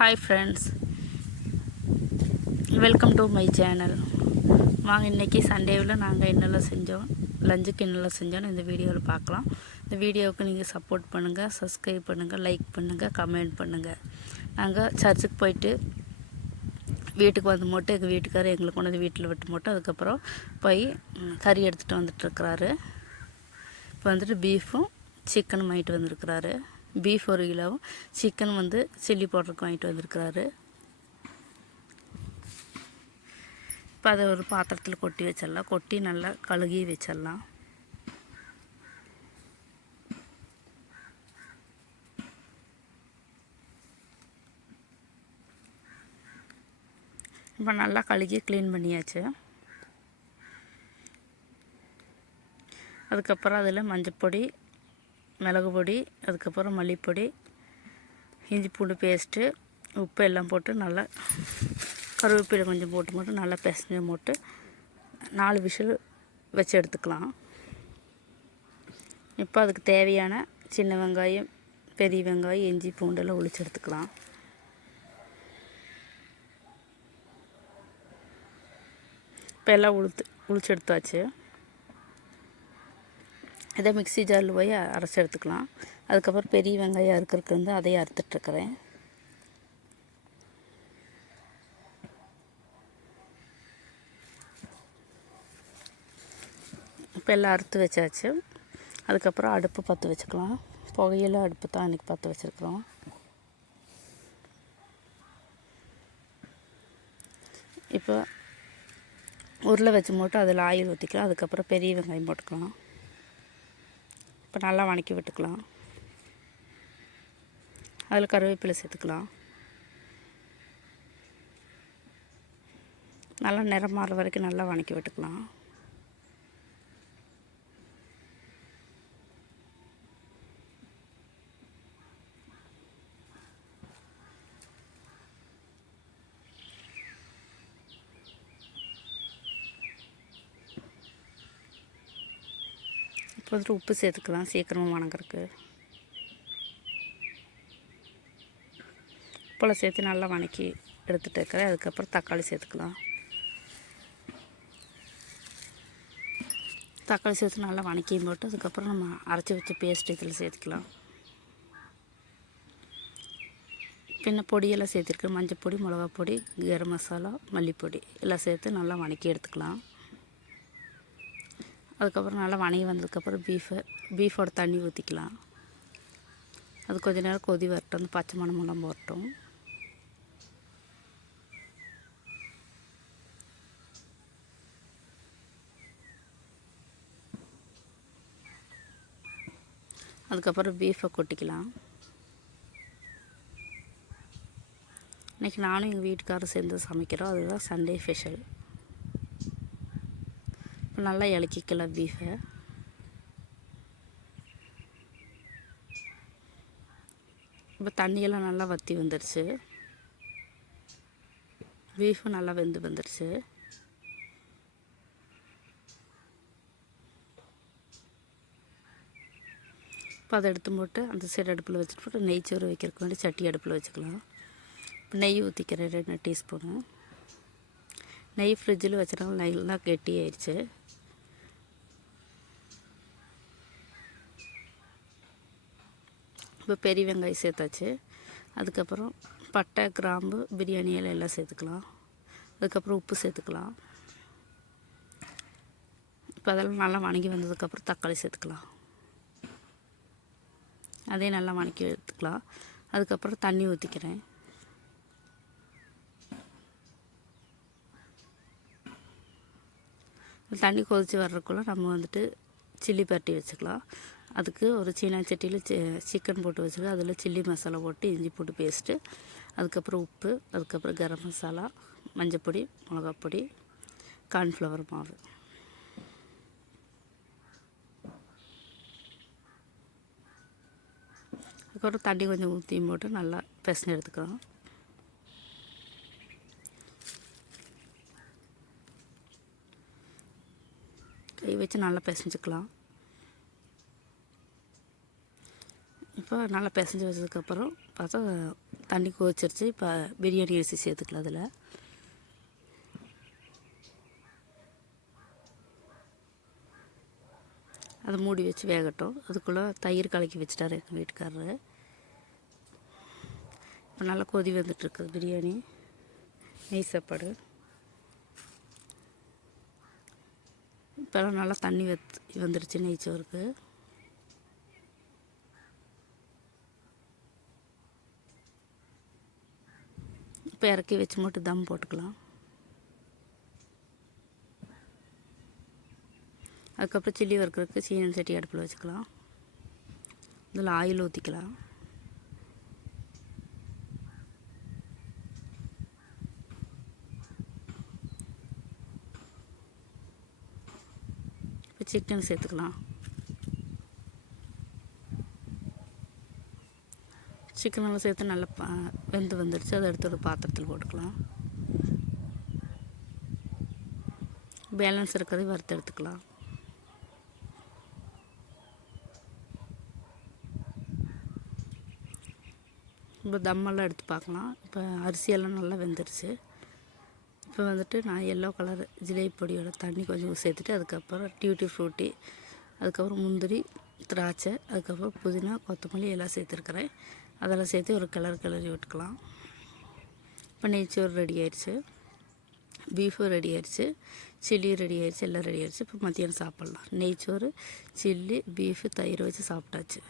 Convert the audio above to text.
Hi friends, welcome to my channel. வாங்க இன்றைக்கி சண்டேவில் நாங்கள் என்னெல்லாம் செஞ்சோம், லஞ்சுக்கு என்னெல்லாம் செஞ்சோன்னு இந்த வீடியோவில் பார்க்கலாம். இந்த வீடியோவுக்கு நீங்கள் சப்போர்ட் பண்ணுங்கள், சப்ஸ்கிரைப் பண்ணுங்கள், லைக் பண்ணுங்கள், கமெண்ட் பண்ணுங்கள். நாங்கள் சர்ச்சுக்கு போயிட்டு வீட்டுக்கு வந்து மட்டும் எங்கள் வீட்டுக்காரர் எங்களை கொண்டு வந்து வீட்டில் விட்டு மட்டும் அதுக்கப்புறம் போய் கறி எடுத்துகிட்டு வந்துட்டுருக்கிறாரு. இப்போ வந்துட்டு பீஃபும் சிக்கனும் வாங்கிட்டு வந்திருக்கிறாரு. பீஃப் 1 கிலோவும் சிக்கன் வந்து சில்லி பவுடருக்கு வாங்கிட்டு வந்திருக்கிறாரு. இப்போ அதை ஒரு பாத்திரத்தில் கொட்டி வச்சிடலாம். கொட்டி நல்லா கழுகி வச்சிடலாம். இப்போ நல்லா கழுகி க்ளீன் பண்ணியாச்சு. அதுக்கப்புறம் அதில் மஞ்சப்பொடி, மிளகு பொடி, அதுக்கப்புறம் மல்லிப்பொடி, இஞ்சி பூண்டு பேஸ்ட்டு, உப்பு எல்லாம் போட்டு நல்லா கருவேப்பிலை கொஞ்சம் போட்டு நல்லா பிசைஞ்சு போட்டு 4 விசில் வச்சு எடுத்துக்கலாம். இப்போ அதுக்கு தேவையான சின்ன வெங்காயம், பெரிய வெங்காயம், இஞ்சி பூண்டெல்லாம் உளிச்சு எடுத்துக்கலாம். இப்போ எல்லாம் உளிச்சு எடுத்தாச்சு. இதை மிக்ஸி ஜாரில் போய் அரைச்சி எடுத்துக்கலாம். அதுக்கப்புறம் பெரிய வெங்காயம் அறுக்கிறதுக்கு வந்து அதையும் அறுத்துட்ருக்கிறேன். இப்போ எல்லாம் அறுத்து வச்சாச்சு. அதுக்கப்புறம் அடுப்பு பற்ற வச்சுக்கலாம். புகையில அடுப்பு தான் அன்றைக்கி பற்ற வச்சுருக்குறோம். இப்போ உருளை வச்சு போட்டு அதில் ஆயில் ஊற்றிக்கலாம். அதுக்கப்புறம் பெரிய வெங்காயம் போட்டுக்கலாம். இப்போ நல்லா வதக்கி விட்டுக்கலாம். அதில் கருவேப்பிலை சேர்த்துக்கலாம். நல்லா நிறம் மாறுற வரைக்கும் நல்லா வதக்கி விட்டுக்கலாம். இப்போ வந்துட்டு உப்பு சேர்த்துக்கலாம் சீக்கிரமாக வதங்குறதுக்கு. உப்பெல்லாம் சேர்த்து நல்லா வதக்கி எடுத்துகிட்டு இருக்கிறேன். அதுக்கப்புறம் தக்காளி சேர்த்துக்கலாம். தக்காளி சேர்த்து நல்லா வதக்கி போட்டு அதுக்கப்புறம் நம்ம அரைச்சி வச்ச பேஸ்ட் இதில் சேர்த்துக்கலாம். பின்ன பொடியெல்லாம் சேர்த்துருக்கு. மஞ்சள் பொடி, மிளகா பொடி, கரம் மசாலா, மல்லிப்பொடி எல்லாம் சேர்த்து நல்லா வதக்கி எடுத்துக்கலாம். அதுக்கப்புறம் நல்லா வதங்கி வந்ததுக்கப்புறம் பீஃபோட தண்ணி ஊற்றிக்கலாம். அது கொஞ்சம் நேரம் கொதி வரட்டும், அந்த பச்சை மணமெல்லாம் போட்டோம். அதுக்கப்புறம் பீஃபை கொட்டிக்கலாம். இன்றைக்கி நானும் எங்கள் வீட்டுக்காரரும் சேர்ந்து சமைக்கிறோம். அதுதான் சண்டே ஸ்பெஷல். இப்போ நல்லா இலக்கிக்கலாம் பீஃபை. இப்போ தண்ணியெல்லாம் நல்லா வற்றி வந்துடுச்சு. பீஃபும் நல்லா வெந்து வந்துடுச்சு. இப்போ அதை எடுத்து போட்டு அந்த சைடு அடுப்பில் வச்சுட்டு போட்டு நெய்ச்சோறு வைக்கிறதுக்கு வேண்டி சட்டி அடுப்பில் வச்சுக்கலாம். இப்போ நெய் ஊற்றிக்கிறேன் 2 டீஸ்பூனு. நெய் ஃப்ரிட்ஜில் வச்சுருந்தாலும் நல்லா கெட்டி ஆயிடுச்சு. இப்போ பெரிய வெங்காயம் சேர்த்தாச்சு. அதுக்கப்புறம் பட்டை, கிராம்பு, பிரியாணி இலை எல்லாம் சேர்த்துக்கலாம். அதுக்கப்புறம் உப்பு சேர்த்துக்கலாம். இப்போ அதெல்லாம் நல்லா வதங்கி வந்ததுக்கப்புறம் தக்காளி சேர்த்துக்கலாம். அதையும் நல்லா வதக்கி எடுத்துக்கலாம். அதுக்கப்புறம் தண்ணி ஊற்றிக்கிறேன். தண்ணி கொதித்து வர்றதுக்குள்ளே நம்ம வந்துட்டு சில்லி பரட்டி வச்சுக்கலாம். அதுக்கு ஒரு சீனா சட்டியில் சிக்கன் போட்டு வச்சுக்கலாம். அதில் சில்லி மசாலா போட்டு இஞ்சி பூண்டு பேஸ்ட்டு, அதுக்கப்புறம் உப்பு, அதுக்கப்புறம் கரம் மசாலா, மஞ்சப்பொடி, மிளகாப்பொடி, கார்ன்ஃப்ளவர் மாவு. அதுக்கப்புறம் தண்ணி கொஞ்சம் ஊற்றியும் போட்டு நல்லா பிசைஞ்சு எடுத்துக்கலாம். கை வச்சு நல்லா பிசைஞ்சுக்கலாம். இப்போ நல்லா பிசைஞ்சு வச்சதுக்கப்புறம் பார்த்தா தண்ணி கொதிச்சிருச்சு. இப்போ பிரியாணி அரிசி சேர்த்துக்கலாம். அதில் அதை மூடி வச்சு வேகட்டும். அதுக்குள்ளே தயிர் கலக்கி வச்சுட்டாரு எங்கள் வீட்டுக்காரரு. இப்போ நல்லா கொதி வந்துட்டுருக்குது பிரியாணி நெய் சாப்பாடு. இப்போலாம் நல்லா தண்ணி வந்துடுச்சு நெய்ச்சோறுக்கு. இப்போ இறக்கி வச்சு மட்டும் தம் போட்டுக்கலாம். அதுக்கப்புறம் சில்லி வறுக்கிறதுக்கு சீனல் சட்டி அடுப்பில் வச்சுக்கலாம். இதில் ஆயில் ஊற்றிக்கலாம். இப்போ சிக்கன் சேர்த்துக்கலாம். சிக்கனெல்லாம் சேர்த்து நல்லா வெந்து வந்துடுச்சு. அதை எடுத்து ஒரு பாத்திரத்தில் போட்டுக்கலாம். பேலன்ஸ் இருக்கிறதை வறுத்து எடுத்துக்கலாம். இப்போ தம்மெல்லாம் எடுத்து பார்க்கலாம். இப்போ அரிசியெல்லாம் நல்லா வெந்துருச்சு. இப்போ வந்துட்டு நான் எல்லோ கலர் ஜிலேபி பொடியோட தண்ணி கொஞ்சம் சேர்த்துட்டு அதுக்கப்புறம் டியூட்டி ஃப்ரூட்டி, அதுக்கப்புறம் முந்திரி, திராட்சை, அதுக்கப்புறம் புதினா, கொத்தமல்லி எல்லாம் சேர்த்துருக்குறேன். அதெல்லாம் சேர்த்து ஒரு கிளறி விட்டுக்கலாம். இப்போ நெய்ச்சோறு ரெடி ஆயிடுச்சு, பீஃபும் ரெடி ஆயிடுச்சு, சில்லி ரெடி ஆயிடுச்சு, எல்லாம் ரெடி ஆயிடுச்சு. இப்போ மத்தியானம் சாப்பிட்லாம். நெய்ச்சோறு, சில்லி, பீஃபு, தயிர் வச்சு சாப்பிட்டாச்சு.